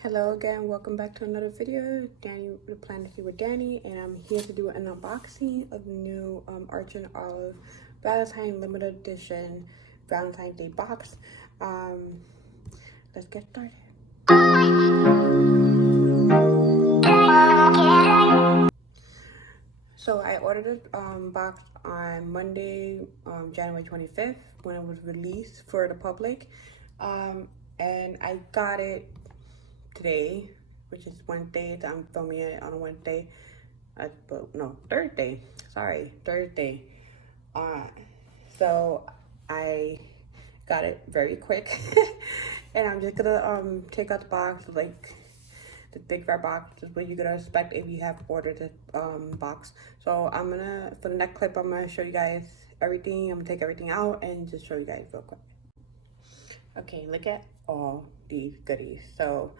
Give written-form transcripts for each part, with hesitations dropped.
Hello again, welcome back to another video. Danny, the Plan to See with Danny, and I'm here to do an unboxing of the new Arch and Olive Valentine limited edition Valentine's Day box. Let's get started. So I ordered this box on Monday, January 25th, when it was released for the public, and I got it today, which is Wednesday. I'm filming it on a Wednesday. Thursday. Sorry, Thursday. So I got it very quick, and I'm just gonna take out the box. Like the big red box is what you're gonna expect if you have ordered this box. So I'm gonna, for the next clip, I'm gonna show you guys everything. I'm gonna take everything out and just show you guys real quick. Okay, look at all these goodies. So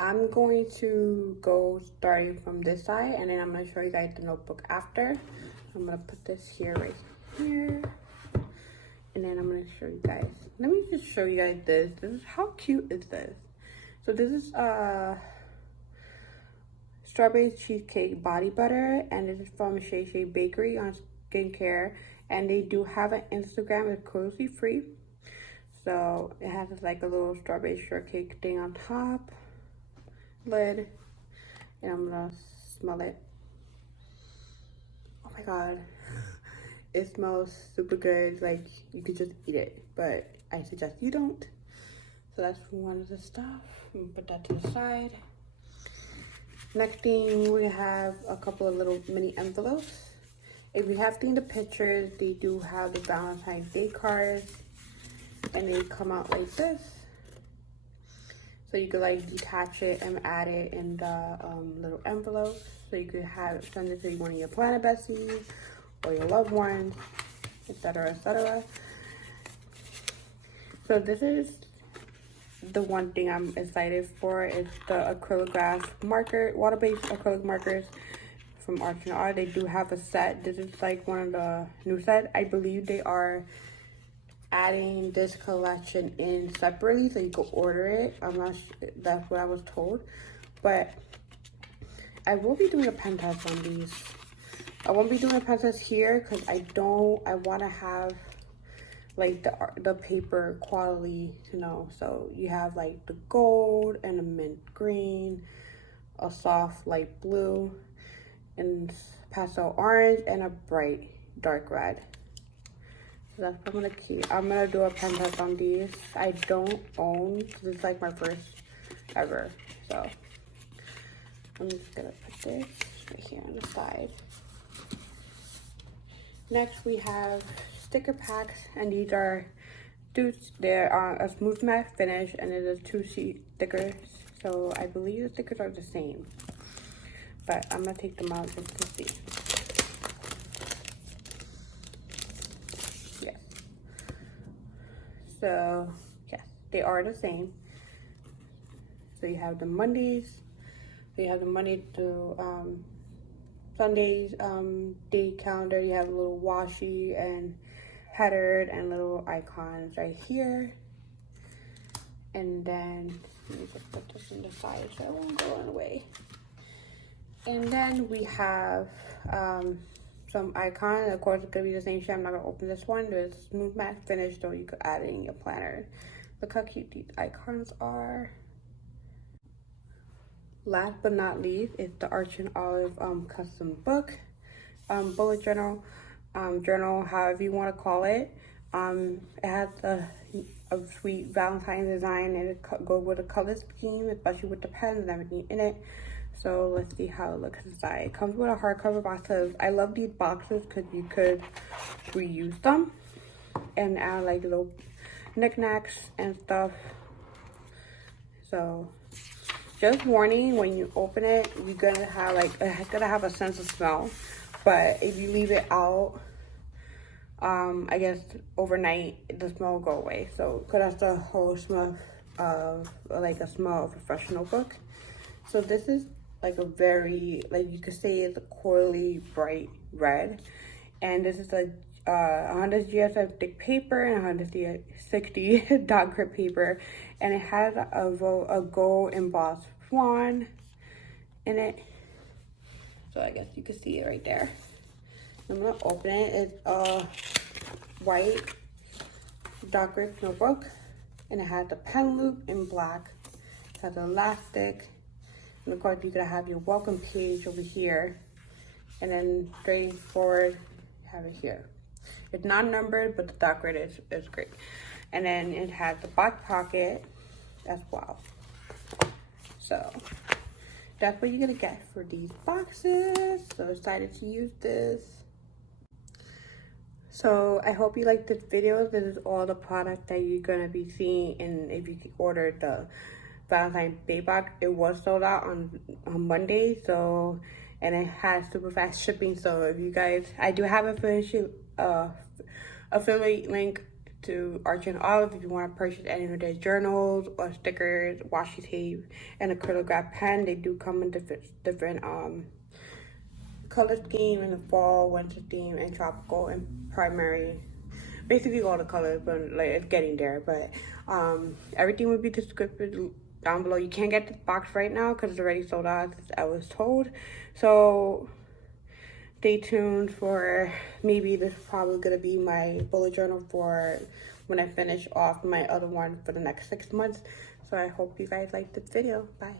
I'm going to go starting from this side, and then I'm going to show you guys the notebook after. I'm going to put this here, right here, and then I'm going to show you guys. Let me just show you guys this. How cute is this? So this is strawberry cheesecake body butter, and this is from Shay Shay Bakery on skincare, and they do have an Instagram. It's cruelty free. So it has like a little strawberry shortcake thing on top, lid, and I'm gonna smell it. Oh my god, it smells super good. Like you could just eat it, but I suggest you don't. So that's one of the stuff. I'm gonna put that to the side. Next thing, we have a couple of little mini envelopes. If you have seen the pictures, they do have the Valentine's Day cards, and they come out like this. So you could like detach it and add it in the little envelope. So you could send it to one of your planner besties or your loved ones, etc., etc. So this is the one thing I'm excited for. It's the Acrylograph marker, water-based acrylic markers from Arch and Olive. They do have a set. This is like one of the new sets. I believe they are adding this collection in separately, so you can order it. I'm not sure, that's what I was told, but I will be doing a pen test on these. I won't be doing a pen test here because I want to have like the paper quality to know. So you have like the gold and a mint green, a soft light blue, and pastel orange, and a bright dark red. So that's what I'm gonna keep. I'm gonna do a pen test on these. I don't own, because it's like my first ever. So I'm just gonna put this right here on the side. Next we have sticker packs, and these are they're a smooth matte finish, and it is 2 sheet stickers. So I believe the stickers are the same, but I'm gonna take them out just to see. So yes, they are the same. So you have the Mondays, so you have the Monday to Sundays day calendar. You have a little washi and header and little icons right here. And then let me just put this in the side so it won't go in the way. And then we have some icons. Of course, it's gonna be the same shit. I'm not gonna open this one. There's smooth matte finish, so you could add it in your planner. Look how cute these icons are. Last but not least is the Arch and Olive custom book, bullet journal, journal, however you want to call it. It has a sweet Valentine design, and it goes with a color scheme, especially with the pens and everything in it. So let's see how it looks inside. It comes with a hardcover box. I love these boxes because you could reuse them and add like little knickknacks and stuff. So just warning, when you open it, you're gonna have like, it's gonna have a sense of smell. But if you leave it out, I guess overnight, the smell will go away. So, cause that's the whole smell of, like a smell of a professional book. So this is like a very, like you could say it's a coily bright red, and this is a 100 GSM thick paper and 160 dot grit paper, and it has a gold embossed swan in it. So I guess you can see it right there. I'm gonna open it. It's a white dot grit notebook, and it has a pen loop in black. It has elastic, and of course you could have your welcome page over here, and then straight forward have it here. It's not numbered, but the dot grid is great. And then it has the back pocket as well. So that's what you're gonna get for these boxes. So excited to use this. So I hope you liked this video. This is all the product that you're gonna be seeing, and if you order the Valentine Day box, it was sold out on Monday. So, and it has super fast shipping. So if you guys, I do have a affiliate link to Arch and Olive if you want to purchase any of their journals or stickers, washi tape, and acrylograph pen. They do come in different color scheme in the fall, winter theme, and tropical and primary. Basically all the colors, but like it's getting there. But everything will be described down below. You can't get this box right now because it's already sold out, as I was told. So stay tuned for, maybe this is probably gonna be my bullet journal for when I finish off my other one for the next 6 months. So I hope you guys liked this video. Bye.